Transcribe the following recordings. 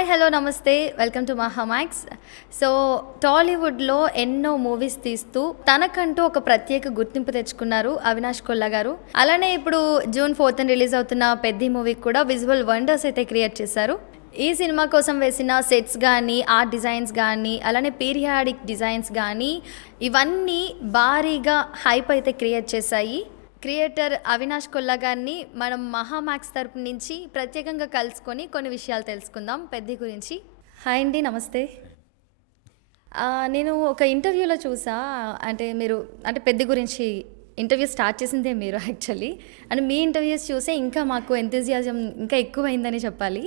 Hi hello నమస్తే welcome to Mahaa Max. So టాలీవుడ్లో ఎన్నో మూవీస్ తీస్తూ తనకంటూ ఒక ప్రత్యేక గుర్తింపు తెచ్చుకున్నారు అవినాష్ కొల్లా గారు. అలానే ఇప్పుడు జూన్ 4th రిలీజ్ అవుతున్న పెద్ది మూవీకి కూడా విజువల్ వండర్స్ అయితే క్రియేట్ చేశారు. ఈ సినిమా కోసం వేసిన సెట్స్ కానీ ఆర్ట్ డిజైన్స్ కానీ అలానే పీరియాడిక్ డిజైన్స్ కానీ ఇవన్నీ భారీగా హైప్ అయితే క్రియేట్ చేశాయి. క్రియేటర్ అవినాష్ కొల్లా గారిని మనం మహామాక్స్ తరపు నుంచి ప్రత్యేకంగా కలుసుకొని కొన్ని విషయాలు తెలుసుకుందాం పెద్ది గురించి. హాయ్ అండి, నమస్తే. నేను ఒక ఇంటర్వ్యూలో చూసా, మీరు పెద్ది గురించి ఇంటర్వ్యూ స్టార్ట్ చేసిందే మీరు యాక్చువల్లీ. అండ్ మీ ఇంటర్వ్యూస్ చూసే ఇంకా మాకు ఎంతూజియాజం ఇంకా ఎక్కువైందని చెప్పాలి.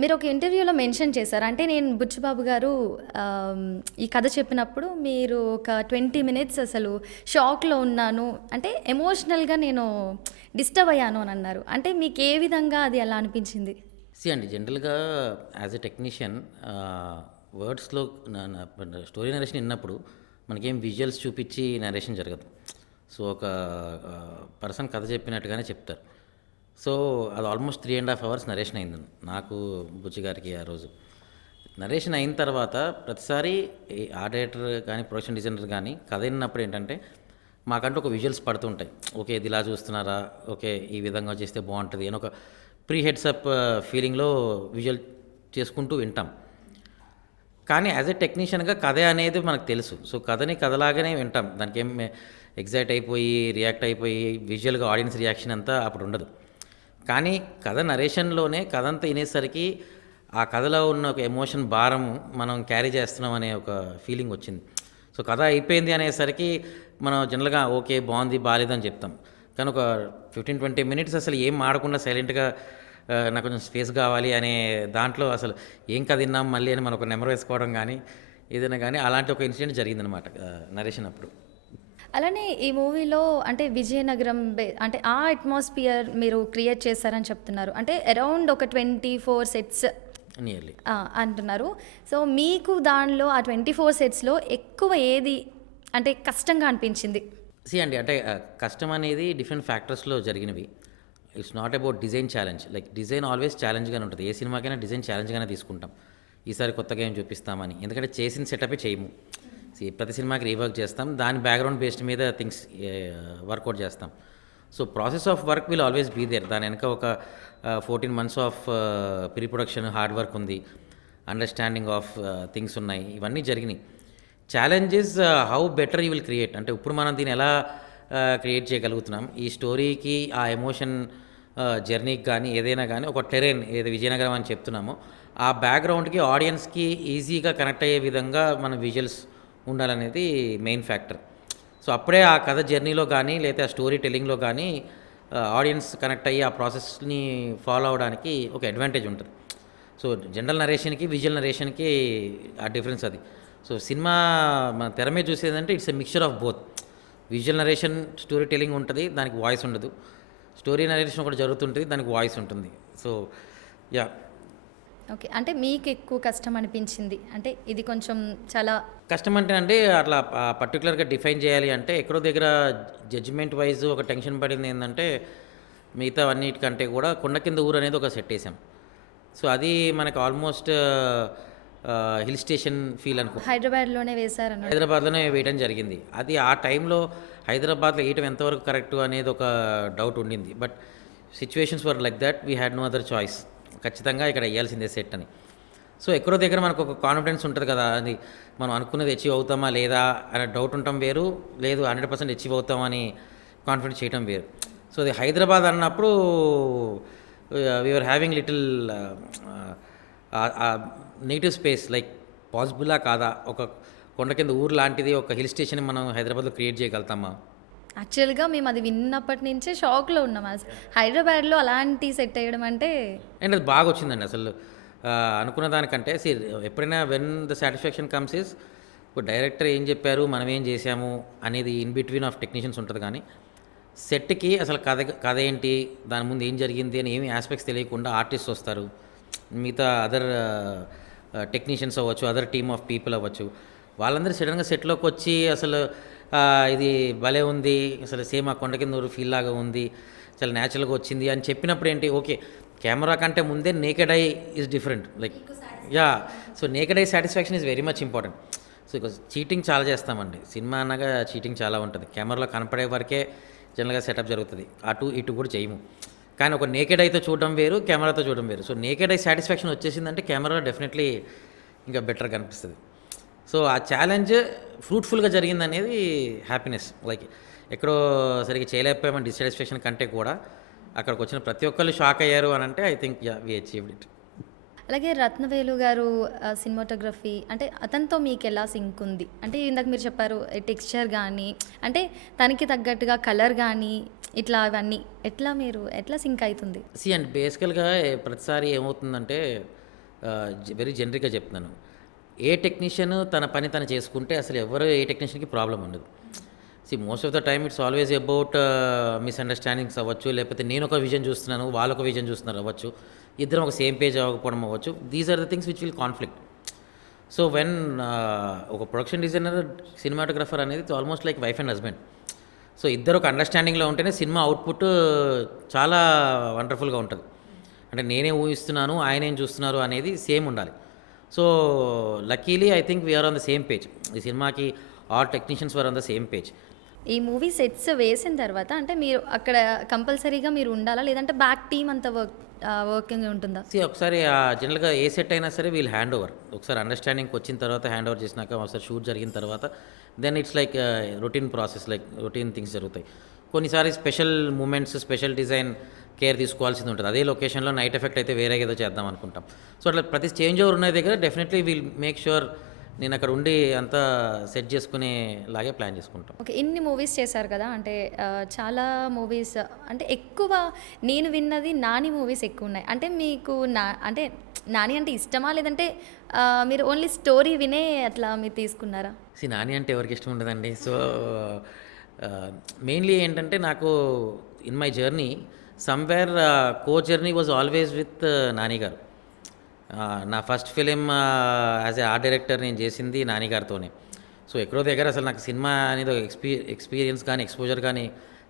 మీరు ఒక ఇంటర్వ్యూలో మెన్షన్ చేశారు, నేను బుచ్చిబాబు గారు ఈ కథ చెప్పినప్పుడు మీరు ఒక 20 minutes అసలు షాక్లో ఉన్నాను, ఎమోషనల్గా నేను డిస్టర్బ్ అయ్యాను అని అన్నారు. మీకు ఏ విధంగా అది ఎలా అనిపించింది? అండి, జనరల్గా యాజ్ ఎ టెక్నీషియన్ వర్డ్స్లో స్టోరీ నరేషన్ విన్నప్పుడు మనకేం విజువల్స్ చూపించి నరేషన్ జరగదు. సో ఒక పర్సన్ కథ చెప్పినట్టుగానే చెప్తారు. సో అది ఆల్మోస్ట్ 3.5 hours నరేషన్ అయింది నాకు, బుచ్చి గారికి. ఆ రోజు నరేషన్ అయిన తర్వాత ప్రతిసారి ఆ డైరెక్టర్ కానీ ప్రొడక్షన్ డిజైనర్ కానీ కథ విన్నప్పుడు ఏంటంటే మాకంటూ ఒక విజువల్స్ పడుతుంటాయి. ఓకే, ఇది ఇలా చూస్తున్నారా, ఓకే ఈ విధంగా చేస్తే బాగుంటుంది అని ఒక ప్రీ హెడ్సప్ ఫీలింగ్లో విజువల్ చేసుకుంటూ వింటాం. కానీ యాజ్ ఎ టెక్నీషియన్గా కథ అనేది మనకు తెలుసు. సో కథని కథలాగానే వింటాం, దానికి ఏం ఎగ్జైట్ అయిపోయి రియాక్ట్ అయిపోయి విజువల్గా ఆడియన్స్ రియాక్షన్ అంతా అప్పుడు ఉండదు. కానీ కథ నరేషన్లోనే కథ అంతా వినేసరికి ఆ కథలో ఉన్న ఒక ఎమోషన్ భారము మనం క్యారీ చేస్తున్నాం అనే ఒక ఫీలింగ్ వచ్చింది. సో కథ అయిపోయింది అనేసరికి మనం జనరల్గా ఓకే బాగుంది బాగాలేదు అని చెప్తాం. కానీ ఒక 15-20 minutes అసలు ఏం ఆడకుండా సైలెంట్గా నాకు కొంచెం స్పేస్ కావాలి అనే దాంట్లో అసలు ఏం కథ విన్నాం మళ్ళీ అని మనం ఒక నెంబర్ వేసుకోవడం కానీ ఏదైనా కానీ అలాంటి ఒక ఇన్సిడెంట్ జరిగిందనమాట నరేషన్ అప్పుడు. అలానే ఈ మూవీలో విజయనగరం ఆ అట్మాస్ఫియర్ మీరు క్రియేట్ చేశారని చెప్తున్నారు. అరౌండ్ ఒక 24 sets నియర్లీ అంటున్నారు. సో మీకు దానిలో ఆ 24 setsలో ఎక్కువ ఏది కష్టంగా అనిపించింది? అండి, కష్టం అనేది డిఫరెంట్ ఫ్యాక్టర్స్లో జరిగినవి. It's not about design challenge. Like design always ఛాలెంజ్గానే ఉంటుంది. ఏ సినిమాకైనా డిజైన్ ఛాలెంజ్గానే తీసుకుంటాం. ఈసారి కొత్తగా ఏం చూపిస్తామని, ఎందుకంటే చేసిన సెటపే చేయము. ప్రతి సినిమాకి రీవర్క్ చేస్తాం, దాని బ్యాక్గ్రౌండ్ బేస్డ్ మీద థింగ్స్ వర్కౌట్ చేస్తాం. So process of work will always be there. దాని వెనక ఒక 14 months of pre production hard work ఉంది, అండర్స్టాండింగ్ ఆఫ్ థింగ్స్ ఉన్నాయి, ఇవన్నీ జరిగినాయి. Challenges how better you will create. ఇప్పుడు మనం దీన్ని ఎలా క్రియేట్ చేయగలుగుతున్నాం, ఈ స్టోరీకి ఆ ఎమోషన్ జర్నీకి కానీ ఏదైనా కానీ ఒక టెరెన్ ఏదో విజయనగరం అని చెప్తున్నామో ఆ బ్యాక్గ్రౌండ్కి ఆడియన్స్కి ఈజీగా కనెక్ట్ అయ్యే విధంగా మన విజువల్స్ ఉండాలనేది మెయిన్ ఫ్యాక్టర్. సో అప్పుడే ఆ కథ జర్నీలో కానీ లేదా ఆ స్టోరీ టెల్లింగ్లో కానీ ఆడియన్స్ కనెక్ట్ అయ్యి ఆ ప్రాసెస్ని ఫాలో అవడానికి ఒక అడ్వాంటేజ్ ఉంటుంది. సో జనరల్ నరేషన్కి విజువల్ నరేషన్కి ఆ డిఫరెన్స్ అది. సో సినిమా మన తెర మీద చూసేదంటే it's a mixture of both. Visual narration story telling ఉంటుంది, దానికి వాయిస్ ఉండదు. స్టోరీ నరేషన్ ఒకటి జరుగుతుంటుంది, దానికి వాయిస్ ఉంటుంది. So yeah. ఓకే, మీకు ఎక్కువ కష్టం అనిపించింది ఇది కొంచెం చాలా కష్టం అంటే అట్లా పర్టికులర్గా డిఫైన్ చేయాలి అంటే ఎక్కడో దగ్గర జడ్జిమెంట్ వైజ్ ఒక టెన్షన్ పడింది. ఏంటంటే మిగతా అన్నిటికంటే కూడా కొండ కింద ఊరు అనేది ఒక సెట్ వేసాం. సో అది మనకు ఆల్మోస్ట్ హిల్ స్టేషన్ ఫీల్ అనుకో, హైదరాబాద్లోనే వేయడం జరిగింది. అది ఆ టైంలో హైదరాబాద్లో వేయటం ఎంతవరకు కరెక్ట్ అనేది ఒక డౌట్ ఉండింది. But situations were like that, we had no other choice. ఖచ్చితంగా ఇక్కడ వేయాల్సిందే సెట్ అని. సో ఎక్కడో దగ్గర మనకు ఒక కాన్ఫిడెన్స్ ఉంటుంది కదా, అది మనం అనుకున్నది అచీవ్ అవుతామా లేదా అనే డౌట్ ఉండటం వేరు, లేదు 100% అచీవ్ అవుతామని కాన్ఫిడెన్స్ చేయటం వేరు. సో అది హైదరాబాద్ అన్నప్పుడు we're having little negative space, like పాసిబుల్లా కాదా, ఒక కొండ కింద ఊరు లాంటిది ఒక హిల్ స్టేషన్ మనం హైదరాబాద్లో క్రియేట్ చేయగలుగుతామా? యాక్చువల్గా మేము అది విన్నప్పటి నుంచే షాక్లో ఉన్నాం. హైదరాబాద్లో అలాంటి సెట్ అయ్యడం అండ్ అది బాగా వచ్చిందండి. అసలు అనుకున్న దానికంటే ఎప్పుడైనా when the satisfaction comes is ఇప్పుడు డైరెక్టర్ ఏం చెప్పారు మనం ఏం చేసాము అనేది ఇన్ బిట్వీన్ ఆఫ్ టెక్నీషియన్స్ ఉంటుంది. కానీ సెట్కి అసలు కథ ఏంటి, దాని ముందు ఏం జరిగింది అని ఏమి ఆస్పెక్ట్స్ తెలియకుండా ఆర్టిస్ట్ వస్తారు, మిగతా అదర్ టెక్నీషియన్స్ అవ్వచ్చు, అదర్ టీమ్ ఆఫ్ పీపుల్ అవ్వచ్చు, వాళ్ళందరూ సడన్గా సెట్లోకి వచ్చి అసలు ఇది భలే ఉంది, అసలు సేమ్ ఆ కొండ కింద ఫీల్ లాగా ఉంది, చాలా న్యాచురల్గా వచ్చింది అని చెప్పినప్పుడు ఏంటి, ఓకే కెమెరా కంటే ముందే naked I is different like yeah. So naked I satisfaction is very much important. So cheating చాలా చేస్తామండి, సినిమా అనగా చీటింగ్ చాలా ఉంటుంది. కెమెరాలో కనపడే వరకే జనరల్గా సెటప్ జరుగుతుంది, అటు ఇటు కూడా చేయము. కానీ ఒక నేకెడ్ ఐతో చూడడం వేరు, కెమెరాతో చూడడం వేరు. సో నేకెడ్ ఐ సాటిస్ఫాక్షన్ వచ్చేసిందంటే కెమెరాలో డెఫినెట్లీ ఇంకా బెటర్గా అనిపిస్తుంది. సో ఆ ఛాలెంజ్ ఫ్రూట్ఫుల్గా జరిగిందనేది హ్యాపీనెస్. లైక్ ఎక్కడో సరిగ్గా చేయలేకపోయామని డిస్సాటిస్ఫాక్షన్ కంటే కూడా అక్కడికి వచ్చిన ప్రతి ఒక్కళ్ళు షాక్ అయ్యారు అని అంటే I think yeah we achieved it. అలాగే రత్నవేలు గారు సినిమాటోగ్రఫీ అంటే అతనితో మీకు ఎలా సింక్ ఉంది? అంటే ఇందాక మీరు చెప్పారు టెక్స్చర్ కానీ అంటే తనకి తగ్గట్టుగా కలర్ కానీ ఇట్లా అవన్నీ ఎట్లా సింక్ అవుతుంది? అండ్ బేసికల్గా ప్రతిసారి ఏమవుతుందంటే వెరీ జనరిక్గా చెప్తున్నాను, ఏ టెక్నీషియన్ తన పని తను చేసుకుంటే అసలు ఎవరు ఏ టెక్నీషియన్కి ప్రాబ్లం ఉండదు. Most of the time it's always about misunderstandings అవ్వచ్చు, లేకపోతే నేను ఒక విజన్ చూస్తున్నాను వాళ్ళు ఒక విజన్ చూస్తున్నారు అవ్వచ్చు, ఇద్దరం ఒక సేమ్ పేజ్ అవ్వకపోవడం అవ్వచ్చు. These are the things which will conflict. So when ఒక ప్రొడక్షన్ డిజైనర్ సినిమాటోగ్రఫర్ అనేది almost like wife and husband. So ఇద్దరు ఒక అండర్స్టాండింగ్లో ఉంటేనే సినిమా అవుట్పుట్ చాలా వండర్ఫుల్గా ఉంటుంది. అంటే నేనే ఊహిస్తున్నాను ఆయన ఏం చూస్తున్నారు అనేది సేమ్ ఉండాలి. So luckily I think we are on the same page. ఈ సినిమాకి all technicians were on the same page. ఈ మూవీ సెట్స్ వేసిన తర్వాత అంటే మీరు అక్కడ కంపల్సరీగా మీరు ఉండాలా, లేదంటే బ్యాక్ టీమ్ అంతా వర్కింగ్ ఉంటుందా? ఒకసారి జనరల్గా ఏ సెట్ అయినా సరే వీళ్ళు హ్యాండ్ ఓవర్, ఒకసారి అండర్స్టాండింగ్కి వచ్చిన తర్వాత హ్యాండ్ ఓవర్ చేసినాక ఒకసారి షూట్ జరిగిన తర్వాత then it's like routine process, like routine things జరుగుతాయి. కొన్నిసారి special moments special design care తీసుకోవాల్సింది ఉంటుంది. అదే లొకేషన్లో నైట్ ఎఫెక్ట్ అయితే వేరే ఏదో చేద్దాం అనుకుంటాం. సో అట్లా ప్రతి చేంజ్ ఓవర్ ఉన్న దగ్గర డెఫినెట్లీ విల్ మేక్ ష్యూర్ నేను అక్కడ ఉండి అంతా సెట్ చేసుకునే లాగే ప్లాన్ చేసుకుంటాం. ఓకే, ఇన్ని మూవీస్ చేశారు కదా, అంటే చాలా మూవీస్ అంటే ఎక్కువ నేను విన్నది నాని మూవీస్ ఎక్కువ ఉన్నాయి. అంటే మీకు అంటే నాని అంటే ఇష్టమా, లేదంటే మీరు ఓన్లీ స్టోరీ వినే అట్లా మీరు తీసుకున్నారా? నాని అంటే ఎవరికి ఇష్టం ఉండదండి. సో మెయిన్లీ ఏంటంటే నాకు in my journey somewhere co journey was always with Nani గారు. నా first film as a art director నేను చేసింది నాని గారితోనే. సో ఎక్కడో దగ్గర అసలు నాకు సినిమా అనేది ఎక్స్పీరియన్స్ కానీ ఎక్స్పోజర్ కానీ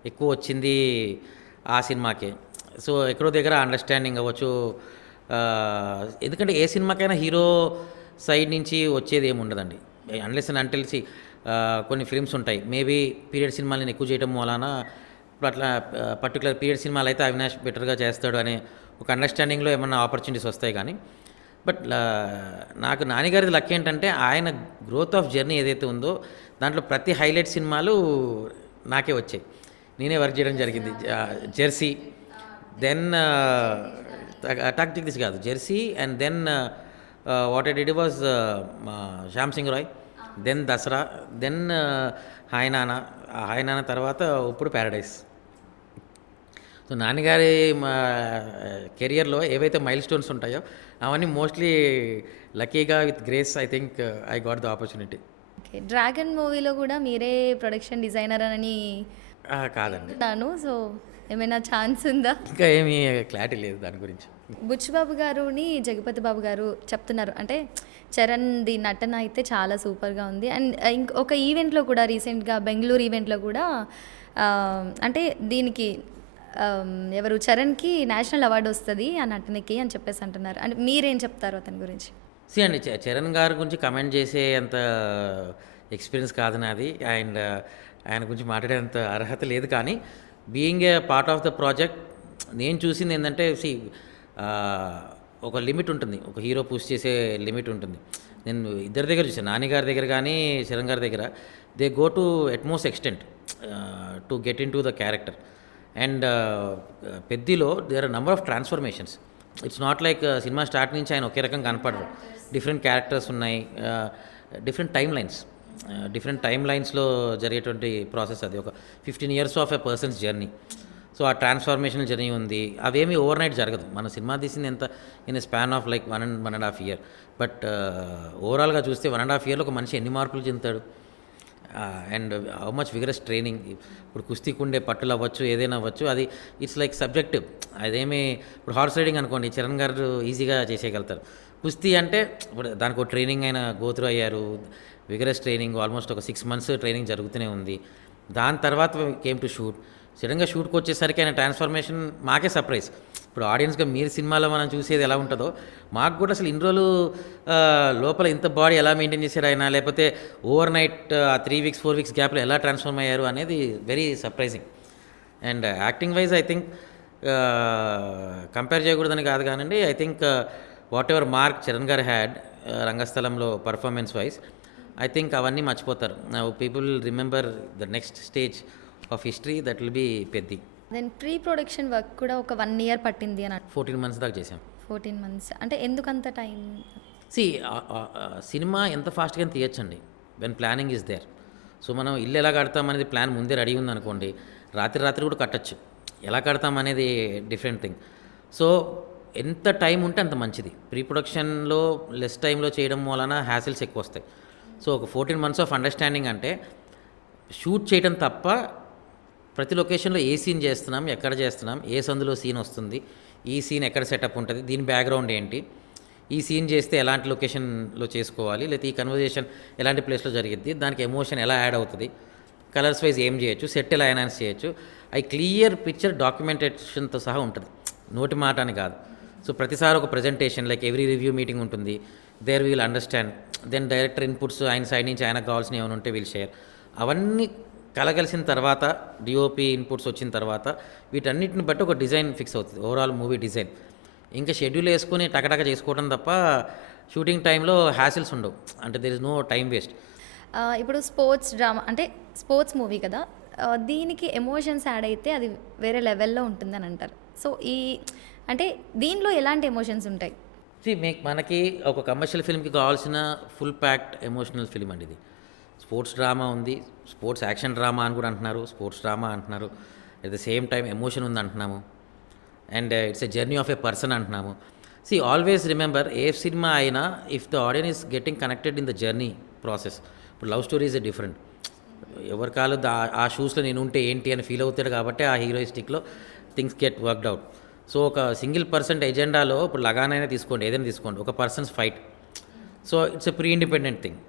ఎక్కువ వచ్చింది ఆ సినిమాకే. సో ఎక్కడో దగ్గర అండర్స్టాండింగ్ అవ్వచ్చు, ఎందుకంటే ఏ సినిమాకైనా హీరో సైడ్ నుంచి వచ్చేది ఏమి ఉండదండి. అన్లెస్ అండ్ అంటిల్ కొన్ని ఫిలిమ్స్ ఉంటాయి మేబీ పీరియడ్ సినిమాలు నేను ఎక్కువ చేయడం వలన ఇప్పుడు అట్లా పర్టికులర్ పీరియడ్ సినిమాలు అయితే అవినాష్ బెటర్గా చేస్తాడు అనే ఒక అండర్స్టాండింగ్లో ఏమన్నా ఆపర్చునిటీస్ వస్తాయి. కానీ బట్ నాకు నానిగారిది లక్ ఏంటంటే ఆయన గ్రోత్ ఆఫ్ జర్నీ ఏదైతే ఉందో దాంట్లో ప్రతి హైలైట్ సినిమాలు నాకే వచ్చాయి, నేనే వర్క్ చేయడం జరిగింది. జెర్సీ, దెన్ టాక్టిక్ దిస్ కాదు Jersey, and then what I did was Shyam Singh Roy, then Dasara, then Hi Nanna తర్వాత ఇప్పుడు ప్యారడైజ్. సో నాన్నగారి మా కెరియర్లో ఏవైతే మైల్ స్టోన్స్ ఉంటాయో అవన్నీ మోస్ట్లీ లక్కీగా with grace I think I got the opportunity. Okay, dragon మూవీలో కూడా మీరే ప్రొడక్షన్ డిజైనర్ అని కాదండి. సో ఏమైనా ఛాన్స్ ఉందా? ఇంకా ఏమీ క్లారిటీ లేదు దాని గురించి. బుచ్చిబాబు గారుని జగపతి బాబు గారు చెప్తున్నారు అంటే చరణ్ది నటన అయితే చాలా సూపర్గా ఉంది. అండ్ ఇంకొక ఈవెంట్లో కూడా రీసెంట్గా బెంగళూరు ఈవెంట్లో కూడా అంటే దీనికి ఎవరు చరణ్కి నేషనల్ అవార్డు వస్తుంది ఆ నటనకి అని చెప్పేసి అంటున్నారు. అంటే మీరేం చెప్తారు అతని గురించి? అండి, చరణ్ గారి గురించి కమెంట్ చేసే అంత ఎక్స్పీరియన్స్ కాదు నాది, అండ్ ఆయన గురించి మాట్లాడేంత అర్హత లేదు. కానీ being a part of the project నేను చూసింది ఏంటంటే ఒక లిమిట్ ఉంటుంది, ఒక హీరో పుష్ చేసే లిమిట్ ఉంటుంది. నేను ఇద్దరి దగ్గర చూసాను, నాని గారి దగ్గర కానీ చరణ్ గారి దగ్గర. They go to utmost extent to get in to the character. And పెద్దిలో there are number of transformations. It's not like cinema start నుంచి ఆయన ఒకే రకంగా కనపడరు. డిఫరెంట్ క్యారెక్టర్స్ ఉన్నాయి, డిఫరెంట్ టైమ్ లైన్స్లో జరిగేటువంటి ప్రాసెస్. అది ఒక 15 years of a persons journey. So ఆ ట్రాన్స్ఫర్మేషన్ జర్నీ ఉంది, అవేమీ ఓవర్ నైట్ జరగదు. మన సినిమా తీసింది ఎంత in a span of like 1.5 year. But ఓవరాల్గా చూస్తే 1.5 yearలో ఒక మనిషి ఎన్ని మార్పులు చెందుతాడు, and how much vigorous training. ఇప్పుడు కుస్తీకి ఉండే పట్టులు అవ్వచ్చు, ఏదైనా అవ్వచ్చు, అది ఇట్స్ లైక్ సబ్జెక్టివ్. అదేమీ ఇప్పుడు హార్స్ రైడింగ్ అనుకోండి, చరణ్ గారు ఈజీగా చేసేయగలుగుతారు. కుస్తీ అంటే ఇప్పుడు దానికి ఒక ట్రైనింగ్ అయినా గోత్రు అయ్యారు, విగరస్ ట్రైనింగ్, ఆల్మోస్ట్ ఒక 6 months ట్రైనింగ్ జరుగుతూనే ఉంది. దాని తర్వాత కేమ్ టు షూట్. సడన్గా షూట్కి వచ్చేసరికి ఆయన ట్రాన్స్ఫర్మేషన్ మాకే సర్ప్రైజ్. ఇప్పుడు ఆడియన్స్గా మీరు సినిమాలో మనం చూసేది ఎలా ఉంటుందో మాకు కూడా అసలు ఇన్ని రోజులు లోపల ఇంత బాడీ ఎలా మెయింటైన్ చేశారు ఆయన, లేకపోతే ఓవర్ నైట్ ఆ 3 వీక్స్ 4 వీక్స్ గ్యాప్లో ఎలా ట్రాన్స్ఫార్మ్ అయ్యారు అనేది very surprising. And acting wise I think compare చేయకూడదని కాదు కానండి, I think whatever mark Charan garu had రంగస్థలంలో పర్ఫార్మెన్స్ వైజ్, ఐ థింక్ అవన్నీ మర్చిపోతారు. People remember the next stage of history that will be Peddi. Then pre production work కూడా ఒక 1 year పట్టింది అని 14 months దాకా చేసాం. 14 months అంటే ఎందుకంత టైం? సి సినిమా ఎంత ఫాస్ట్గా తీయచ్చండి when planning is there. So మనం ఇల్లు ఎలా కడతామనేది ప్లాన్ ముందే రెడీ ఉందనుకోండి, రాత్రి కూడా కట్టచ్చు. ఎలా కడతామనేది డిఫరెంట్ థింగ్. సో ఎంత టైం ఉంటే అంత మంచిది. ప్రీ ప్రొడక్షన్లో లెస్ టైంలో చేయడం వలన హ్యాసిల్స్ ఎక్కువ వస్తాయి. సో ఒక 14 months ఆఫ్ అండర్స్టాండింగ్ అంటే షూట్ చేయడం తప్ప ప్రతి లొకేషన్లో ఏ సీన్ చేస్తున్నాం, ఎక్కడ చేస్తున్నాం, ఏ సందులో సీన్ వస్తుంది, ఈ సీన్ ఎక్కడ సెటప్ ఉంటుంది, దీని బ్యాక్గ్రౌండ్ ఏంటి, ఈ సీన్ చేస్తే ఎలాంటి లొకేషన్లో చేసుకోవాలి, లేకపోతే ఈ కన్వర్జేషన్ ఎలాంటి ప్లేస్లో జరిగిద్ది, దానికి ఎమోషన్ ఎలా యాడ్ అవుతుంది, కలర్స్ వైజ్ ఏం చేయొచ్చు, సెట్ ఎలా ఎన్హాన్స్ చేయొచ్చు, అవి క్లియర్ పిక్చర్ డాక్యుమెంటేషన్తో సహా ఉంటుంది, నోటి మాట అని కాదు. సో ప్రతిసారి ఒక presentation like every review meeting ఉంటుంది, there will understand, then director inputs ఆయన సైడ్ నుంచి ఆయనకు కావాల్సిన ఏమైనా ఉంటే విల్ షేర్. అవన్నీ కలగలిసిన తర్వాత డిఓపి ఇన్పుట్స్ వచ్చిన తర్వాత వీటన్నిటిని బట్టి ఒక డిజైన్ ఫిక్స్ అవుతుంది, ఓవరాల్ మూవీ డిజైన్. ఇంకా షెడ్యూల్ వేసుకొని టకటక చేసుకోవడం తప్ప షూటింగ్ టైంలో హ్యాసిల్స్ ఉండవు, అంటే there is no time waste. ఇప్పుడు స్పోర్ట్స్ డ్రామా అంటే స్పోర్ట్స్ మూవీ కదా, దీనికి ఎమోషన్స్ యాడ్ అయితే అది వేరే లెవెల్లో ఉంటుందని అంటారు. సో అంటే దీనిలో ఎలాంటి ఎమోషన్స్ ఉంటాయి? మనకి ఒక కమర్షియల్ ఫిల్మ్కి కావాల్సిన ఫుల్ ప్యాక్డ్ ఎమోషనల్ ఫిల్మ్ అండి ఇది. స్పోర్ట్స్ డ్రామా ఉంది, స్పోర్ట్స్ యాక్షన్ డ్రామా అని కూడా అంటున్నారు, స్పోర్ట్స్ డ్రామా అంటున్నారు, at the same time emotion ఉంది అంటున్నాము, and it's a journey of a person అంటున్నాము. ఆల్వేస్ రిమెంబర్, ఏ సినిమా అయినా if the audience is getting connected in the journey process. ఇప్పుడు లవ్ స్టోరీ ఈజ్ డిఫరెంట్, ఎవరి కాలు ఆ షూస్లో నేను ఉంటే ఏంటి అని ఫీల్ అవుతాడు కాబట్టి ఆ హీరోయిస్టిక్లో things get worked out. So ఒక సింగిల్ పర్సెంట్ ఎజెండాలో ఇప్పుడు లగానైనా తీసుకోండి, ఏదైనా తీసుకోండి, ఒక persons fight. So it's a pre independent thing,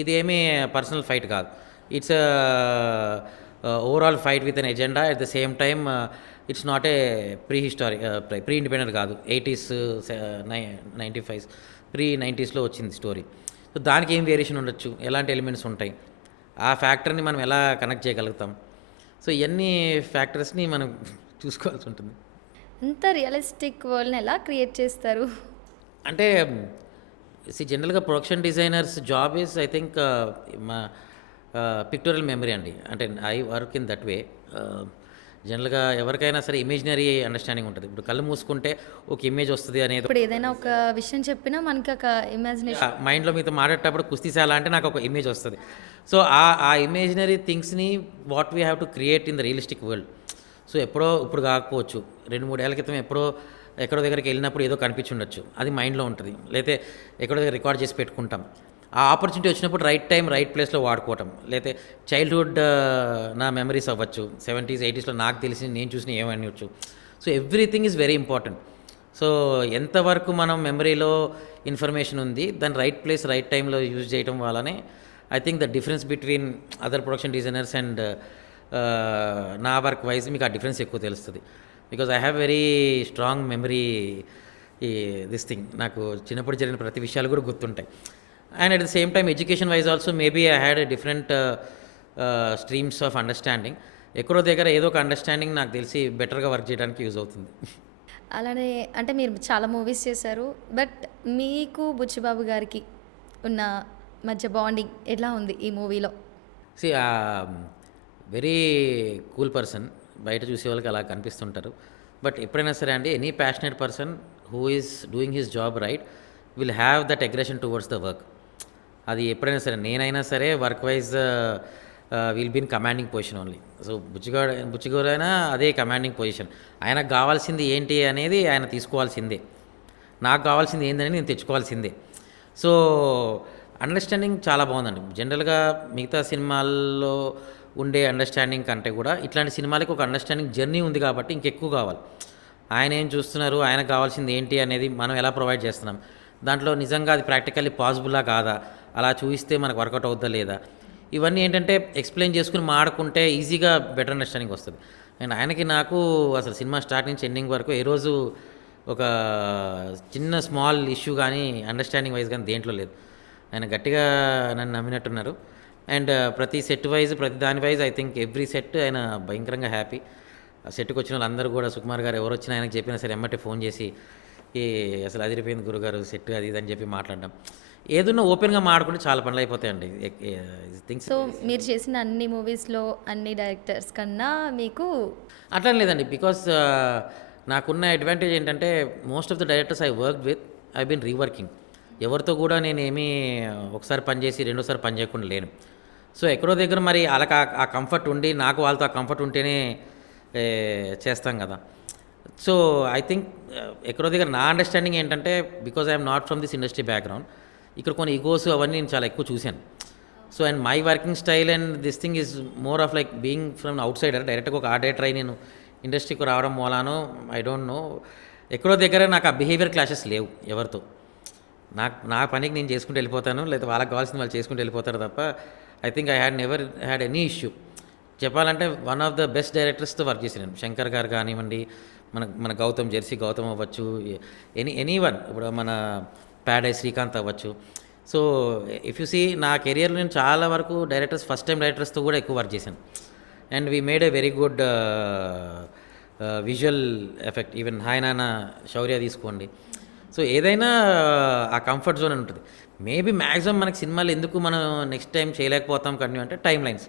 ఇదేమీ పర్సనల్ ఫైట్ కాదు, it's overall fight with an agenda. At the same time it's not a pre independent కాదు, 80s 95s ప్రీ 90sలో వచ్చింది స్టోరీ. సో దానికి ఏం వేరియేషన్ ఉండొచ్చు, ఎలాంటి elements ఉంటాయి, ఆ ఫ్యాక్టర్ని మనం ఎలా కనెక్ట్ చేయగలుగుతాం. సో ఇవన్నీ ఫ్యాక్టర్స్ని మనం చూసుకోవాల్సి ఉంటుంది. ఇంత రియలిస్టిక్ వరల్డ్ని ఎలా క్రియేట్ చేస్తారు? అంటే జనరల్గా production designers job is I think మా పిక్టోరియల్ మెమరీ అండి. అంటే I work in that way. జనరల్గా ఎవరికైనా సరే ఇమేజినరీ అండర్స్టాండింగ్ ఉంటుంది. ఇప్పుడు కళ్ళు మూసుకుంటే ఒక ఇమేజ్ వస్తుంది అనేది. ఇప్పుడు ఏదైనా ఒక విషయం చెప్పినా మనకి ఒక ఇమాజినేషన్ మైండ్లో మీతో మాట్లాడేటప్పుడు కుస్తీశాల అంటే నాకు ఒక ఇమేజ్ వస్తుంది. సో ఆ ఇమేజినరీ థింగ్స్ని what we have to create in the realistic world. So ఇప్పుడు కాకపోవచ్చు, 2-3 ఏళ్ల క్రితం ఎక్కడో దగ్గరికి వెళ్ళినప్పుడు ఏదో కనిపించుండొచ్చు, అది మైండ్లో ఉంటుంది, లేకపోతే ఎక్కడో దగ్గర రికార్డ్ చేసి పెట్టుకుంటాం. ఆ ఆపర్చునిటీ వచ్చినప్పుడు రైట్ టైం రైట్ ప్లేస్లో వాడుకోవటం, లేకపోతే చైల్డ్హుడ్ నా మెమరీస్ అవ్వచ్చు, 70s 80sలో నాకు తెలిసి నేను చూసిన ఏమనివచ్చు. So everything is very important. So ఎంతవరకు మనం మెమరీలో ఇన్ఫర్మేషన్ ఉంది దాన్ని రైట్ ప్లేస్ రైట్ టైంలో యూజ్ చేయడం వల్లనే I think the difference between other production designers and నా వర్క్ వైజ్ మీకు ఆ డిఫరెన్స్ ఎక్కువ తెలుస్తుంది. Because I have very strong memory. This thing నాకు చిన్నప్పుడు జరిగిన ప్రతి విషయాలు కూడా గుర్తుంటాయి. And at the same time education wise also maybe I had different streams of understanding. ఎక్కడో దగ్గర ఏదో ఒక అండర్స్టాండింగ్ నాకు తెలిసి బెటర్గా వర్క్ చేయడానికి యూజ్ అవుతుంది. అలానే అంటే మీరు చాలా మూవీస్ చేశారు, బట్ మీకు బుచ్చిబాబు గారికి ఉన్న మధ్య బాండింగ్ ఎలా ఉంది ఈ మూవీలో? వెరీ కూల్ పర్సన్, బయట చూసే వాళ్ళకి అలా కనిపిస్తుంటారు. బట్ ఎప్పుడైనా సరే అండి, any passionate person who is doing his job right will have that aggression towards the work. అది ఎప్పుడైనా సరే, నేనైనా సరే work wise will be in commanding position only. So బుచ్చిగారు అయినా అదే కమాండింగ్ పొజిషన్. ఆయనకు కావాల్సింది ఏంటి అనేది ఆయన తీసుకోవాల్సిందే, నాకు కావాల్సింది ఏంటనేది నేను తెచ్చుకోవాల్సిందే. సో అండర్స్టాండింగ్ చాలా బాగుందండి. జనరల్గా మిగతా సినిమాల్లో ఉండే అండర్స్టాండింగ్ కంటే కూడా ఇట్లాంటి సినిమాలకి ఒక అండర్స్టాండింగ్ జర్నీ ఉంది కాబట్టి ఇంకెక్కువ కావాలి. ఆయన ఏం చూస్తున్నారు, ఆయనకు కావాల్సింది ఏంటి అనేది మనం ఎలా ప్రొవైడ్ చేస్తున్నాం, దాంట్లో నిజంగా అది ప్రాక్టికల్లీ పాసిబుల్లా కాదా, అలా చూపిస్తే మనకు వర్కౌట్ అవుద్దా లేదా, ఇవన్నీ ఏంటంటే ఎక్స్ప్లెయిన్ చేసుకుని మాడుకుంటే ఈజీగా బెటర్ అండర్స్టాండింగ్ వస్తుంది. అండ్ ఆయనకి నాకు అసలు సినిమా స్టార్ట్ నుంచి ఎండింగ్ వరకు ఏ రోజు ఒక చిన్న స్మాల్ ఇష్యూ కానీ అండర్స్టాండింగ్ వైజ్ కానీ దేంట్లో లేదు. ఆయన గట్టిగా నన్ను నమ్మినట్టున్నారు. అండ్ ప్రతి సెట్ వైజ్ ప్రతి దాని wise I think every set ఆయన భయంకరంగా హ్యాపీ. ఆ సెట్కి వచ్చిన వాళ్ళందరూ కూడా సుకుమార్ గారు ఎవరు వచ్చినా ఆయనకు చెప్పినా సరే ఎమ్మటే ఫోన్ చేసి ఈ అసలు అదిరిపోయింది గురుగారు సెట్ అది ఇది అని చెప్పి మాట్లాడడం. ఏదన్నా ఓపెన్గా మాట్లాడుకుంటే చాలా పనులు అయిపోతాయండి. థింగ్స్ సో మీరు చేసిన అన్ని మూవీస్లో అన్ని డైరెక్టర్స్ కన్నా మీకు అట్లా లేదండి. బికాస్ నాకున్న అడ్వాంటేజ్ ఏంటంటే most of the directors I work with I been reworking. ఎవరితో కూడా నేనేమీ ఒకసారి పని చేసి రెండోసారి పని చేయకుండా లేను. సో ఎక్కడో దగ్గర మరి వాళ్ళకి ఆ కంఫర్ట్ ఉండి నాకు వాళ్ళతో ఆ కంఫర్ట్ ఉంటేనే చేస్తాం కదా. సో ఐ థింక్ ఎక్కడో దగ్గర నా అండర్స్టాండింగ్ ఏంటంటే because I'm not from this industry background, ఇక్కడ కొన్ని ఈగోస్ అవన్నీ నేను చాలా ఎక్కువ చూశాను. So and my working style and this thing is more of like being from out cider. డైరెక్ట్గా ఒక ఆర్ట్ డైరెక్టర్ అయి నేను ఇండస్ట్రీకి రావడం మూలానో ఐ డోంట్ నో, ఎక్కడో దగ్గర నాకు ఆ బిహేవియర్ క్లాషెస్ లేవు ఎవరితో. నా పనికి నేను చేసుకుంటూ వెళ్ళిపోతాను, లేదా వాళ్ళకి కావాల్సింది వాళ్ళు చేసుకుంటూ వెళ్ళిపోతారు తప్ప I think I never had any issue. చెప్పాలంటే వన్ ఆఫ్ ద బెస్ట్ డైరెక్టర్స్తో వర్క్ చేశాను. శంకర్ గారు కానివ్వండి, మన గౌతమ్ జెర్సీ గౌతమ్ అవ్వచ్చు, ఎనీ వన్, ఇప్పుడు మన ప్యాడై శ్రీకాంత్ అవ్వచ్చు. సో ఇఫ్ యు సీ నా కెరియర్లో నేను చాలా వరకు డైరెక్టర్స్ ఫస్ట్ టైం డైరెక్టర్స్తో కూడా ఎక్కువ వర్క్ చేశాను. And we made a very good visual effect. Even hi నాన్న శౌర్య తీసుకోండి. సో ఏదైనా ఆ కంఫర్ట్ జోన్ అని ఉంటుంది. మేబీ మ్యాక్సిమం మనకి సినిమాలు ఎందుకు మనం నెక్స్ట్ టైం చేయలేకపోతాం కంటిన్యూ అంటే టైం లైన్స్.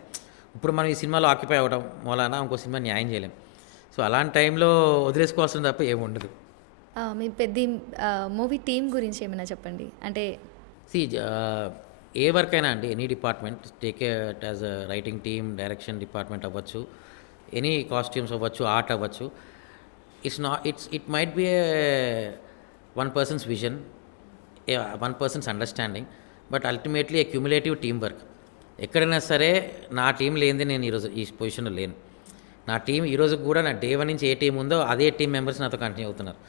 ఇప్పుడు మనం ఈ సినిమాలో ఆక్యుపై అవ్వడం మూలాన ఇంకో సినిమా న్యాయం చేయలేం. సో అలాంటి టైంలో వదిలేసుకోవాల్సిన తప్ప ఏముండదు. మీ పెద్ద మూవీ టీం గురించి ఏమైనా చెప్పండి. అంటే సి ఏ వర్క్ అయినా అండి, any department take it as a writing team, direction department అవ్వచ్చు, ఎనీ కాస్ట్యూమ్స్ అవ్వచ్చు, ఆర్ట్ అవ్వచ్చు. It might be A one persons vision, one persons understanding, but ultimately A cumulative team work. ఎక్కడైనా సరే నా team లేనిది నేను ఈరోజు ఈ పొజిషన్లో లేను. నా టీం ఈరోజు కూడా నా డే 1 నుంచి ఏ టీం ఉందో అదే టీం మెంబర్స్ నాతో కంటిన్యూ అవుతున్నారు.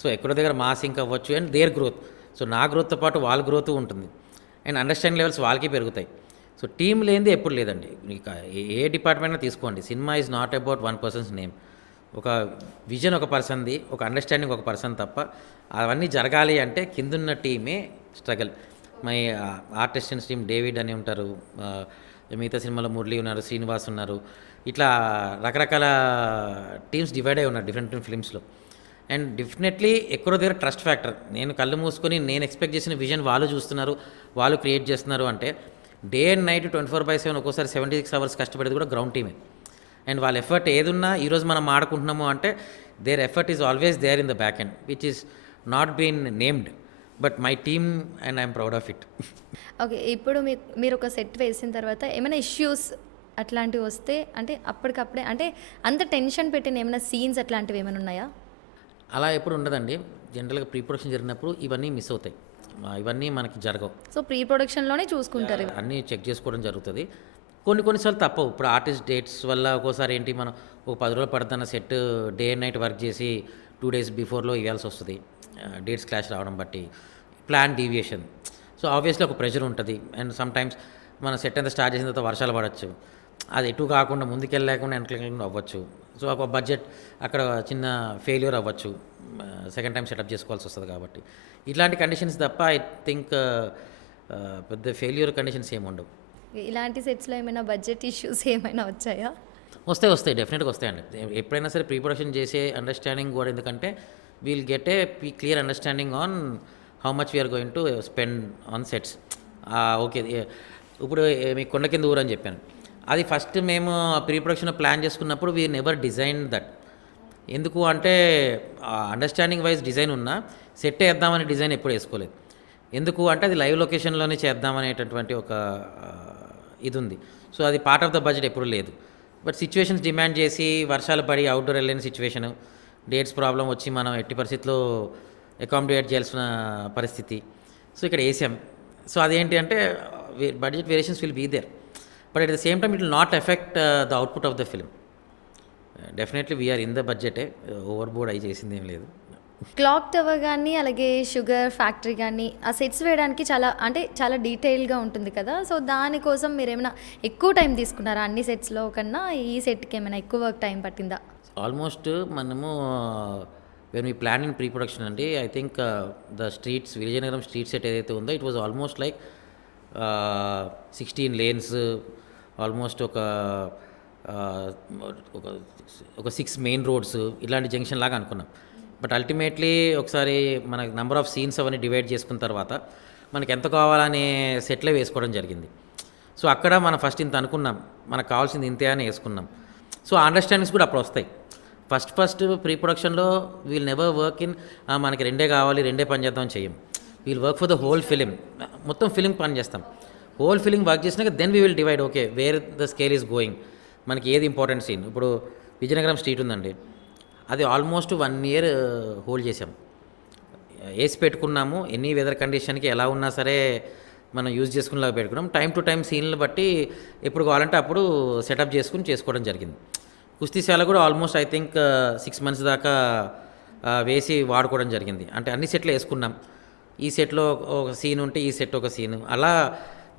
సో ఎక్కడో దగ్గర మా సింక్ అవ్వచ్చు అండ్ దేర్ గ్రోత్. సో నా గ్రోత్తో పాటు వాళ్ళ గ్రోత్ ఉంటుంది అండ్ అండర్స్టాండింగ్ లెవెల్స్ వాళ్ళకి పెరుగుతాయి. సో టీం లేనిది ఎప్పుడు లేదండి. ఇక ఏ డిపార్ట్మెంట్ తీసుకోండి, cinema is not about one persons name. ఒక విజన్ ఒక పర్సన్ది, ఒక అండర్స్టాండింగ్ ఒక పర్సన్ తప్ప. అవన్నీ జరగాలి అంటే కిందున్న టీమే స్ట్రగల్. మై ఆర్టిస్టెన్స్ టీమ్ డేవిడ్ అని ఉంటారు, మిగతా సినిమాలో మురళి ఉన్నారు, శ్రీనివాస్ ఉన్నారు, ఇట్లా రకరకాల టీమ్స్ డివైడ్ అయి ఉన్నారు డిఫరెంట్ ఫిల్మ్స్లో. అండ్ డెఫినెట్లీ ఎక్కడో దగ్గర ట్రస్ట్ ఫ్యాక్టర్. నేను కళ్ళు మూసుకొని నేను ఎక్స్పెక్ట్ చేసిన విజన్ వాళ్ళు చూస్తున్నారు, వాళ్ళు క్రియేట్ చేస్తున్నారు అంటే డే అండ్ నైట్ 24/7 ఒక్కోసారి 76 అవర్స్ కష్టపడేది కూడా గ్రౌండ్ టీమే. అండ్ వాళ్ళ ఎఫర్ట్ ఏదున్నా ఈరోజు మనం ఆడుకుంటున్నాము అంటే there effort is always there in the back end which is not been named, but my team and I'm proud of it. Okay, ఇప్పుడు మీరు ఒక సెట్ వేసిన తర్వాత ఏమైనా ఇష్యూస్ అట్లాంటివి వస్తే అంటే అప్పటికప్పుడే అంటే అంత టెన్షన్ పెట్టిన ఏమైనా సీన్స్ అట్లాంటివి ఏమైనా ఉన్నాయా? అలా ఎప్పుడు ఉండదండి. జనరల్గా ప్రీ ప్రొడక్షన్ జరిగినప్పుడు ఇవన్నీ మిస్ అవుతాయి, ఇవన్నీ మనకి జరగవు. సో ప్రీ ప్రొడక్షన్లోనే చూసుకుంటారు అన్నీ చెక్ చేసుకోవడం జరుగుతుంది. కొన్నిసార్లు తప్పవు. ఇప్పుడు ఆర్టిస్ట్ డేట్స్ వల్ల ఒక్కోసారి ఏంటి, మనం ఒక 10 రోజులు పడుతున్న set day and night work చేసి 2 days బిఫోర్లో ఇవ్వాల్సి వస్తుంది. డేట్స్ క్లాష్ రావడం బట్టి ప్లాన్ డీవియేషన్. సో ఆబ్వియస్లీ ఒక ప్రెషర్ ఉంటుంది. అండ్ సమ్ టైమ్స్ మన సెట్ అంతా స్టార్ట్ చేసిన తర్వాత వర్షాలు పడవచ్చు, అది ఎటు కాకుండా ముందుకెళ్ళలేకుండా వెనకలేకుండా అవ్వచ్చు. సో ఒక బడ్జెట్ అక్కడ చిన్న ఫెయిల్యూర్ అవ్వచ్చు, సెకండ్ టైం సెటప్ చేసుకోవాల్సి వస్తుంది. కాబట్టి ఇట్లాంటి కండిషన్స్ తప్ప ఐ థింక్ పెద్ద ఫెయిల్యూర్ కండిషన్స్ ఏమి ఉండవు. ఇలాంటి సెట్స్లో ఏమైనా బడ్జెట్ ఇష్యూస్ ఏమైనా వచ్చాయా? వస్తాయి, డెఫినెట్గా వస్తాయండి. ఎప్పుడైనా సరే ప్రీ ప్రొడక్షన్ చేసే అండర్స్టాండింగ్ కూడా, ఎందుకంటే we'll get a clear understanding on how much we're going to spend on sets. Okay, ఇప్పుడు మీకు కొండ కింద ఊరు అని చెప్పాను, అది ఫస్ట్ మేము ప్రీ ప్రొడక్షన్ ప్లాన్ చేసుకున్నప్పుడు వీ నెవర్ డిజైన్ దట్. ఎందుకు అంటే అండర్స్టాండింగ్ వైజ్ డిజైన్ ఉన్నా సెట్ వేద్దామని డిజైన్ ఎప్పుడు వేసుకోలేదు. ఎందుకు అంటే అది లైవ్ లొకేషన్లోనే చేద్దామనేటటువంటి ఒక ఇది ఉంది. సో అది పార్ట్ ఆఫ్ ద బడ్జెట్ ఎప్పుడు లేదు. బట్ సిచ్యువేషన్స్ డిమాండ్ చేసి వర్షాలు పడి అవుట్డోర్ వెళ్ళిన సిచ్యువేషను, డేట్స్ ప్రాబ్లం వచ్చి మనం ఎట్టి పరిస్థితిలో అకామిడేట్ చేయాల్సిన పరిస్థితి. సో ఇక్కడ వేసాం. సో అదేంటి అంటే budget variations will be there, but at the same time it will not affect the output of the film. Definitely we're in the బడ్జెటే, ఓవర్ బోర్డ్ అయి చేసింది ఏం లేదు. క్లాక్ టవర్ కానీ అలాగే షుగర్ ఫ్యాక్టరీ కానీ ఆ సెట్స్ వేయడానికి చాలా డీటెయిల్గా ఉంటుంది కదా. సో దానికోసం మీరు ఏమైనా ఎక్కువ టైం తీసుకున్నారా? అన్ని సెట్స్లో కన్నా ఈ సెట్కి ఏమైనా ఎక్కువ టైం పట్టిందా? ఆల్మోస్ట్ మనము when we plan in pre production అండి, I think the streets, Vijayanagaram street set ఏదైతే ఉందో it was almost like 16 lanes, almost uh, ఒక ఒక 6 మెయిన్ రోడ్స్, ఇలాంటి జంక్షన్ లాగా అనుకున్నాం. బట్ అల్టిమేట్లీ ఒకసారి మనకి నెంబర్ ఆఫ్ సీన్స్ అవన్నీ డివైడ్ చేసుకున్న తర్వాత మనకి ఎంత కావాలనే సెట్లే వేసుకోవడం జరిగింది. సో అక్కడ మనం ఫస్ట్ ఇంత అనుకున్నాం, మనకు కావాల్సింది ఇంతే అని వేసుకున్నాం. సో అండర్స్టాండింగ్స్ కూడా అప్పుడు వస్తాయి. ఫస్ట్ ప్రీ ప్రొడక్షన్లో వీల్ నెవర్ వర్క్ ఇన్ మనకి రెండే కావాలి, రెండే పని చేద్దాం చేయం. We'll work for the whole film, మొత్తం ఫిలిం పని చేస్తాం. హోల్ ఫిలిం వర్క్ చేసినాక then we will divide, okay where the scale is going, మనకి ఏది ఇంపార్టెంట్ సీన్. ఇప్పుడు విజయనగరం స్ట్రీట్ ఉందండి, అది ఆల్మోస్ట్ 1 ఇయర్ హోల్డ్ చేసాం, వేసి పెట్టుకున్నాము. ఎనీ వెదర్ కండిషన్కి ఎలా ఉన్నా సరే మనం యూజ్ చేసుకునేలాగా పెట్టుకున్నాం. టైం టు టైం సీన్లు బట్టి ఎప్పుడు కావాలంటే అప్పుడు సెటప్ చేసుకోవడం జరిగింది. కుస్తీశాల కూడా ఆల్మోస్ట్ ఐ థింక్ 6 months దాకా వేసి వాడుకోవడం జరిగింది. అంటే అన్ని సెట్లు వేసుకున్నాం, ఈ సెట్లో ఒక సీన్ ఉంటే ఈ సెట్ ఒక సీన్, అలా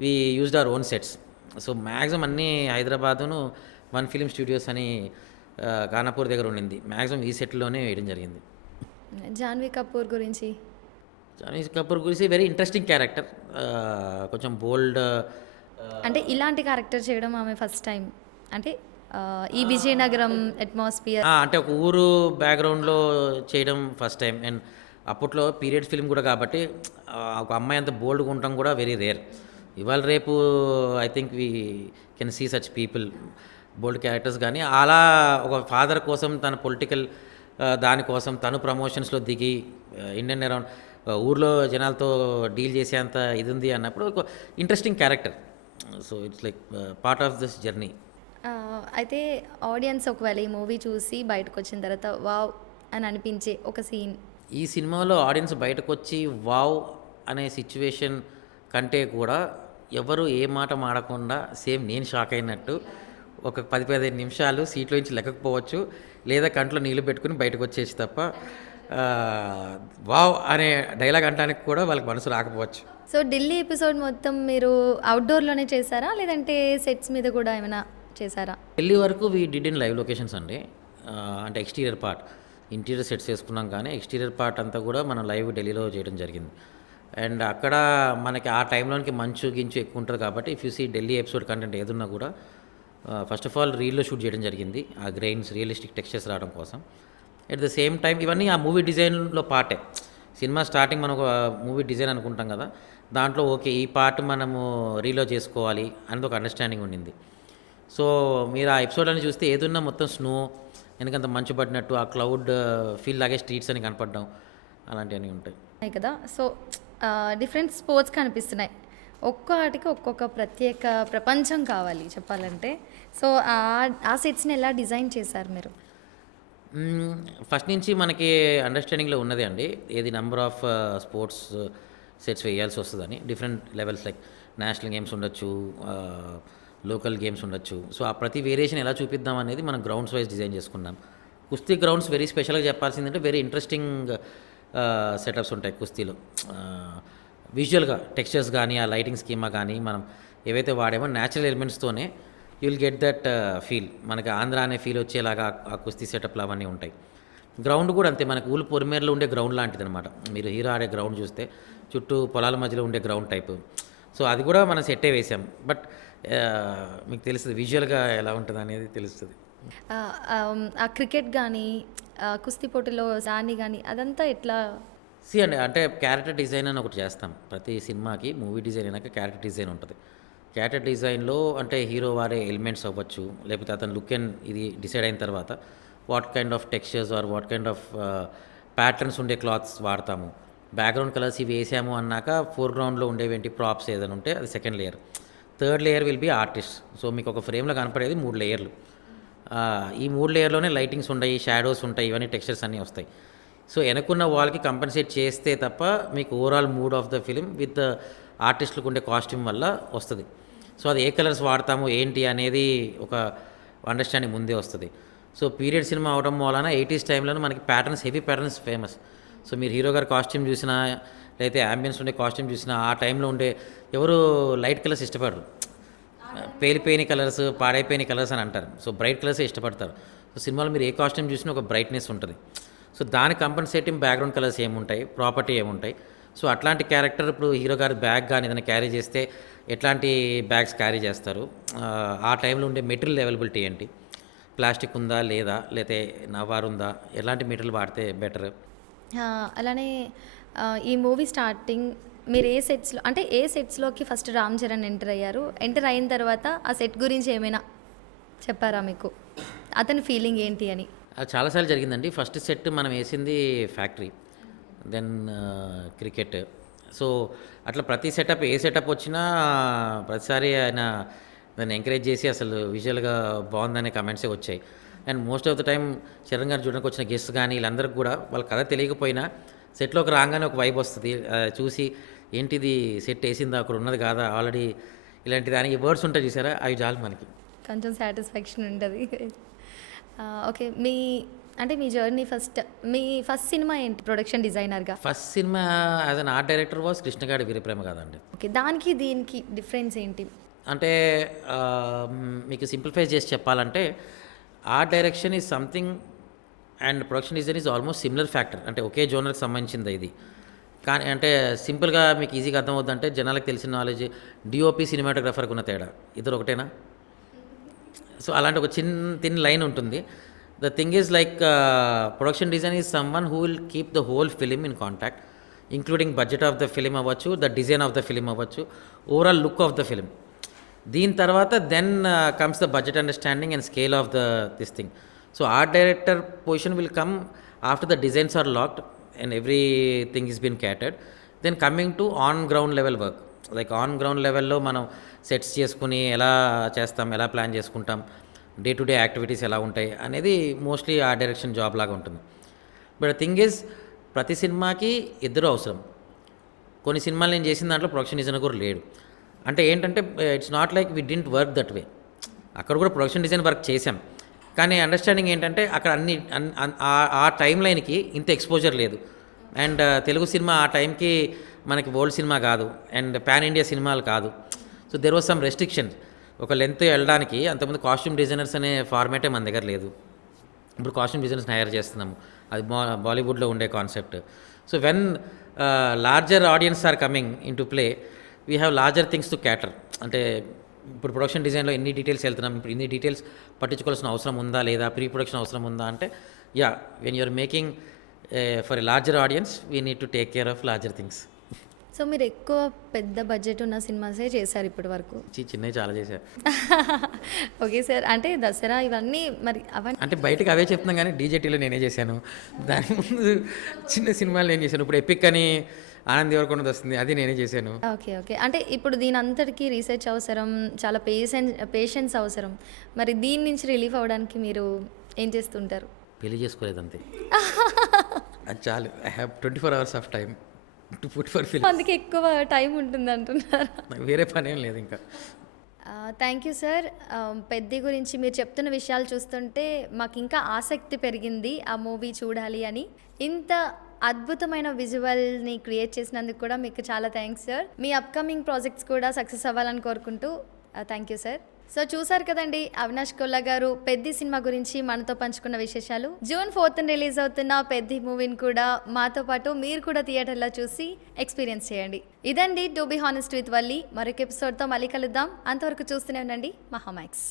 we used our own sets. So maximum అన్నీ హైదరాబాదును వన్ ఫిలిం స్టూడియోస్ అని ఖానాపూర్ దగ్గర ఉండింది, మ్యాక్సిమం ఈ సెట్లోనే వేయడం జరిగింది. జాన్వీ కపూర్ గురించి? జాన్వీ కపూర్ గురించి వెరీ ఇంట్రెస్టింగ్ క్యారెక్టర్, కొంచెం బోల్డ్. అంటే ఇలాంటి క్యారెక్టర్ చేయడం ఆమె ఫస్ట్ టైం, అంటే ఈ విజయనగరం అట్మాస్ఫియర్, అంటే ఒక ఊరు బ్యాక్గ్రౌండ్లో చేయడం ఫస్ట్ టైం. అండ్ అప్పట్లో పీరియడ్ ఫిల్మ్ కూడా కాబట్టి ఒక అమ్మాయి అంత బోల్డ్గా ఉండటం కూడా వెరీ రేర్. ఇవాళ రేపు I think we can see such people, bold characters. కానీ అలా ఒక ఫాదర్ కోసం తన పొలిటికల్ దానికోసం తను ప్రమోషన్స్లో దిగి ఇండియన్ అరౌండ్ ఊర్లో జనాలతో డీల్ చేసేంత ఇది ఉంది అన్నప్పుడు ఒక interesting character. So it's like part of this journey. అయితే ఆడియన్స్ ఒకవేళ ఈ మూవీ చూసి బయటకు వచ్చిన తర్వాత వావ్ అని అనిపించే ఒక సీన్? ఈ సినిమాలో ఆడియన్స్ బయటకు వచ్చి వావ్ అనే సిచ్యువేషన్ కంటే కూడా ఎవరు ఏ మాట మాడకుండా సేమ్ నేను షాక్ అయినట్టు ఒక 10-15 నిమిషాలు సీట్లో నుంచి లెక్కకపోవచ్చు, లేదా కంట్లో నీళ్ళు పెట్టుకుని బయటకు వచ్చేసి తప్ప వావ్ అనే డైలాగ్ అనడానికి కూడా వాళ్ళకి మనసు రాకపోవచ్చు. సో ఢిల్లీ ఎపిసోడ్ మొత్తం మీరు అవుట్డోర్లోనే చేశారా, లేదంటే సెట్స్ మీద కూడా ఏమైనా చేశారా? ఢిల్లీ వరకు we did in live locations అండి. అంటే ఎక్స్టీరియర్ పార్ట్, ఇంటీరియర్ సెట్స్ వేసుకున్నాం కానీ ఎక్స్టీరియర్ పార్ట్ అంతా కూడా మనం లైవ్ ఢిల్లీలో చేయడం జరిగింది. అండ్ అక్కడ మనకి ఆ టైంలోనికి మంచు గించు ఎక్కువ ఉంటుంది కాబట్టి if you see Delhi episode content ఏదున్నా కూడా ఫస్ట్ ఆఫ్ ఆల్ రీల్లో షూట్ చేయడం జరిగింది, ఆ గ్రెయిన్స్ రియలిస్టిక్ టెక్స్చర్స్ రావడం కోసం. ఎట్ ద సేమ్ టైం ఇవన్నీ ఆ మూవీ డిజైన్లో పార్టే. సినిమా స్టార్టింగ్ మనం ఒక మూవీ డిజైన్ అనుకుంటాం కదా, దాంట్లో ఓకే ఈ పార్ట్ మనము రీలో చేసుకోవాలి అనేది ఒక అండర్స్టాండింగ్ ఉండింది. సో మీరు ఆ ఎపిసోడ్ని చూస్తే ఏదున్నా మొత్తం స్నో, ఎందుకంత మంచు పడినట్టు ఆ క్లౌడ్ ఫీల్ లాగే స్ట్రీట్స్ అని కనపడడం అలాంటివన్నీ ఉంటాయి కదా. సో డిఫరెంట్ స్పోర్ట్స్ కనిపిస్తున్నాయి, ఒక్కొక్కటికి ఒక్కొక్క ప్రత్యేక ప్రపంచం కావాలి చెప్పాలంటే. సో ఆ సెట్స్ని ఎలా డిజైన్ చేశారు మీరు? ఫస్ట్ నుంచి మనకి అండర్స్టాండింగ్లో ఉన్నదే అండి, ఏది నెంబర్ ఆఫ్ స్పోర్ట్స్ సెట్స్ వేయాల్సి వస్తుందని. Different levels like national games ఉండొచ్చు, లోకల్ గేమ్స్ ఉండొచ్చు. సో ఆ ప్రతి వేరియేషన్ ఎలా చూపిద్దాం అనేది మనం గ్రౌండ్స్ వైజ్ డిజైన్ చేసుకున్నాం. కుస్తీ గ్రౌండ్స్ వెరీ స్పెషల్గా చెప్పాల్సిందంటే వెరీ ఇంట్రెస్టింగ్ సెటప్స్ ఉంటాయి కుస్తీలో. విజువల్గా టెక్స్చర్స్ కానీ ఆ లైటింగ్ స్కీమా కానీ మనం ఏవైతే వాడామో న్యాచురల్ ఎలిమెంట్స్తోనే you will get that feel, మనకి ఆంధ్ర అనే ఫీల్ వచ్చేలాగా ఆ కుస్తీ సెటప్లు అవన్నీ ఉంటాయి. గ్రౌండ్ కూడా అంతే, మనకు ఊళ్ళు పొరిమేరలో ఉండే గ్రౌండ్ లాంటిది అనమాట. మీరు హీరో ఆడే గ్రౌండ్ చూస్తే చుట్టూ పొలాల మధ్యలో ఉండే గ్రౌండ్ టైపు. సో అది కూడా మనం సెట్టే వేసాం. బట్ మీకు తెలుస్తుంది విజువల్గా ఎలా ఉంటుంది అనేది తెలుస్తుంది. ఆ క్రికెట్ కానీ కుస్తీ పోటీలో దాన్ని కానీ అదంతా ఎట్లా? అండి అంటే క్యారెక్టర్ డిజైన్ అని ఒకటి చేస్తాం ప్రతి సినిమాకి. మూవీ డిజైన్ అయినాక క్యారెక్టర్ డిజైన్ ఉంటుంది. క్యారెక్టర్ డిజైన్లో అంటే హీరో వాడే ఎలిమెంట్స్ అవ్వచ్చు, లేకపోతే అతను లుక్ అండ్ ఇది డిసైడ్ అయిన తర్వాత what kind of textures or what kind of patterns ఉండే క్లాత్స్ వాడతాము. బ్యాక్గ్రౌండ్ కలర్స్ ఇవి వేసాము అన్నాక ఫోర్గ్రౌండ్లో ఉండేవేంటి ప్రాప్స్ ఏదైనా ఉంటే అది second layer. Third layer will be artist. So మీకు ఒక ఫ్రేమ్లో కనపడేది 3 లేయర్లు. ఈ 3 లేయర్లోనే లైటింగ్స్ ఉంటాయి, షాడోస్ ఉంటాయి, ఇవన్నీ టెక్స్చర్స్ అన్నీ వస్తాయి. సో వెనకున్న వాళ్ళకి కంపెన్సేట్ చేస్తే తప్ప మీకు overall mood of the film with ఆర్టిస్టులకు ఉండే కాస్ట్యూమ్ వల్ల వస్తుంది. సో అది ఏ కలర్స్ వాడతాము ఏంటి అనేది ఒక అండర్స్టాండింగ్ ముందే వస్తుంది. సో పీరియడ్ సినిమా అవడం వలన 80s టైంలో మనకి patterns, heavy patterns famous. So మీరు హీరో గారి కాస్ట్యూమ్ చూసినా లేకపోతే అంబియన్స్ ఉండే కాస్ట్యూమ్ చూసినా ఆ టైంలో ఉండే ఎవరు లైట్ కలర్స్ ఇష్టపడరు. పేలిపోయిన కలర్స్, పాడైపోయిన కలర్స్ అని అంటారు. సో బ్రైట్ కలర్సే ఇష్టపడతారు. సో సినిమాలో మీరు ఏ కాస్ట్యూమ్ చూసినా ఒక బ్రైట్‌నెస్ ఉంటది. సో దానికి కంపెన్సేటింగ్ బ్యాక్‌గ్రౌండ్ కలర్స్ ఏముంటాయి, ప్రాపర్టీ ఏముంటాయి. సో అట్లాంటి క్యారెక్టర్ ఇప్పుడు హీరో గారు బ్యాగ్ గాని ఏదైనా క్యారీ చేస్తే ఎట్లాంటి బ్యాగ్స్ క్యారీ చేస్తారు? ఆ టైంలో ఉండే మెటీరియల్ అవైలబిలిటీ ఏంటి? ప్లాస్టిక్ ఉందా? లేదా? లేతే నవార్ ఉందా? ఎలాంటి మెటీరియల్ వాడితే బెటర్? అలానే ఈ మూవీ స్టార్టింగ్ మీరు ఏ సెట్స్‌లోకి ఫస్ట్ రామ్ చరణ్ ఎంటర్ అయ్యారు? ఎంటర్ అయిన తర్వాత ఆ సెట్ గురించి ఏమైనా చెప్పారా మీకు? అతని ఫీలింగ్ ఏంటి అని? అది చాలా సార్లు జరిగిందండి. ఫస్ట్ సెట్ మనం ఏసింది ఫ్యాక్టరీ. Then cricket. సో అట్లా ప్రతి సెటప్ ఏ సెటప్ వచ్చినా ప్రతిసారి ఆయన నన్ను ఎంకరేజ్ చేసి అసలు విజువల్‌గా బావుందనే కమెంట్సే వచ్చాయి. And most of the time Charan గారు చూడడానికి వచ్చిన గెస్ట్స్ గానీ వీళ్ళందరికి కూడా వాళ్ళ కథ తెలియకపోయినా సెట్‌లోకి రాంగానే ఒక వైబ్ వస్తది. చూసి ఏంటిది సెట్ ఏసిందా? అక్కడ ఉన్నది కాదా? ఆల్రెడీ ఇలాంటి దానికి వర్డ్స్ ఉంటాయి చూసారా? అవి చాలు మనకి. కొంచెం సాటిస్ఫాక్షన్ ఉంటది. ఓకే. మీ జర్నీ మీ ఫస్ట్ సినిమా ఏంటి ప్రొడక్షన్ డిజైనర్‌గా? First cinema as an art director was 'Krishnagadi Veeraprema' కాదండి. ఓకే. దానికి దీనికి డిఫరెన్స్ ఏంటి? అంటే మీకు సింప్లిఫై చేసి చెప్పాలంటే art direction is something and production design is almost similar factor. అంటే ఒకే జోనర్కి సంబంధించింది ఇది. కానీ అంటే సింపుల్గా మీకు ఈజీగా అర్థమవుద్దంటే జనాలకు తెలిసిన నాలెడ్జ్ డిఓపి సినిమాటోగ్రఫర్కి ఉన్న తేడా ఇద్దరు ఒకటేనా? సో అలాంటి ఒక థిన్ లైన్ ఉంటుంది. The thing is like production design is someone who will keep the whole film in contact, including budget of the film అవ్వచ్చు, the design of the film అవ్వచ్చు, overall look of the film. దీని తర్వాత then comes the budget understanding and scale of this thing. So art director position will come after the designs are locked and everything is been catered. Then coming to on ground level work. Like on ground లెవెల్లో మనం sets చేసుకుని ఎలా చేస్తాం, ఎలా plan చేసుకుంటాం, day to day activities ఎలా ఉంటాయి అనేది మోస్ట్లీ ఆ డైరెక్షన్ జాబ్ లాగా ఉంటుంది. బట్ థింగ్ ఈజ్ ప్రతి సినిమాకి ఇద్దరు అవసరం. కొన్ని సినిమాలు నేను చేసిన దాంట్లో ప్రొడక్షన్ డిజైనర్ కూడా లేడు. అంటే ఏంటంటే it's not like we didn't work that way. అక్కడ కూడా ప్రొడక్షన్ డిజైన్ వర్క్ చేసాం. కానీ అండర్స్టాండింగ్ ఏంటంటే అక్కడ ఆ టైం లైన్కి ఇంత ఎక్స్పోజర్ లేదు. అండ్ తెలుగు సినిమా ఆ టైంకి మనకి వరల్డ్ సినిమా కాదు అండ్ పాన్ ఇండియా సినిమాలు కాదు. So there was some restriction. ఒక లెంత్ వెళ్ళడానికి అంతకుముందు కాస్ట్యూమ్ డిజైనర్స్ అనే ఫార్మాటే మన దగ్గర లేదు. ఇప్పుడు కాస్ట్యూమ్ డిజైనర్స్ని హైర్ చేస్తున్నాము. అది బాలీవుడ్లో ఉండే concept. So when larger audience are coming in to play we have larger things to cater. అంటే ఇప్పుడు ప్రొడక్షన్ డిజైన్లో ఎన్ని డీటెయిల్స్ వెళ్తున్నాం, ఇప్పుడు ఇన్ని డీటెయిల్స్ పట్టించుకోవాల్సిన అవసరం ఉందా లేదా, ప్రీ ప్రొడక్షన్ అవసరం ఉందా అంటే yeah, when you're making for a larger audience we need to take care of larger things. So మీరు ఎక్కువ పెద్ద బడ్జెట్ ఉన్న సినిమాసే చేశారు ఇప్పటి వరకు? చిన్నవి చాలా చేశారు. Okay sir. అంటే దసరా ఇవన్నీ మరి అవన్నీ అంటే బయటకు అవే చెప్తున్నాం కానీ డీజేటీలో నేనే చేశాను. దాని ముందు చిన్న సినిమాలు నేను చేశాను. ఇప్పుడు ఎపిక్ అని ఆనంద్ దేవరకొండది వస్తుంది, అది నేనే చేశాను. ఓకే. ఓకే. అంటే ఇప్పుడు దీని అంతటికీ రీసెర్చ్ అవసరం, చాలా పేషెన్స్ అవసరం. మరి దీని నుంచి రిలీఫ్ అవ్వడానికి మీరు ఏం చేస్తుంటారు? పెళ్లి చేసుకోలేదు అంతే. అది చాలు. I have 24 hours of time to put for film. అందుకే ఎక్కువ టైం ఉంటుంది అంటున్నారు. నాకు వేరే పని ఏం లేదు ఇంకా. Thank you sir. పెద్ది గురించి మీరు చెప్తున్న విషయాలు చూస్తుంటే మాకు ఇంకా ఆసక్తి పెరిగింది ఆ మూవీ చూడాలి అని. ఇంత అద్భుతమైన విజువల్ని క్రియేట్ చేసినందుకు కూడా మీకు చాలా థ్యాంక్స్ సార్. మీ అప్కమింగ్ ప్రాజెక్ట్స్ కూడా సక్సెస్ అవ్వాలని కోరుకుంటూ థ్యాంక్ యూ సార్. సో చూసారు కదండి అవినాష్ కొల్లా గారు పెద్ది సినిమా గురించి మనతో పంచుకున్న విశేషాలు. June 4th రిలీజ్ అవుతున్న పెద్ది మూవీని కూడా మాతో పాటు మీరు కూడా థియేటర్లో చూసి ఎక్స్పీరియన్స్ చేయండి. ఇదండి to be honest with Valli. మరొక ఎపిసోడ్తో మళ్ళీ కలుద్దాం. అంతవరకు చూస్తూనే ఉండండి మహామాక్స్.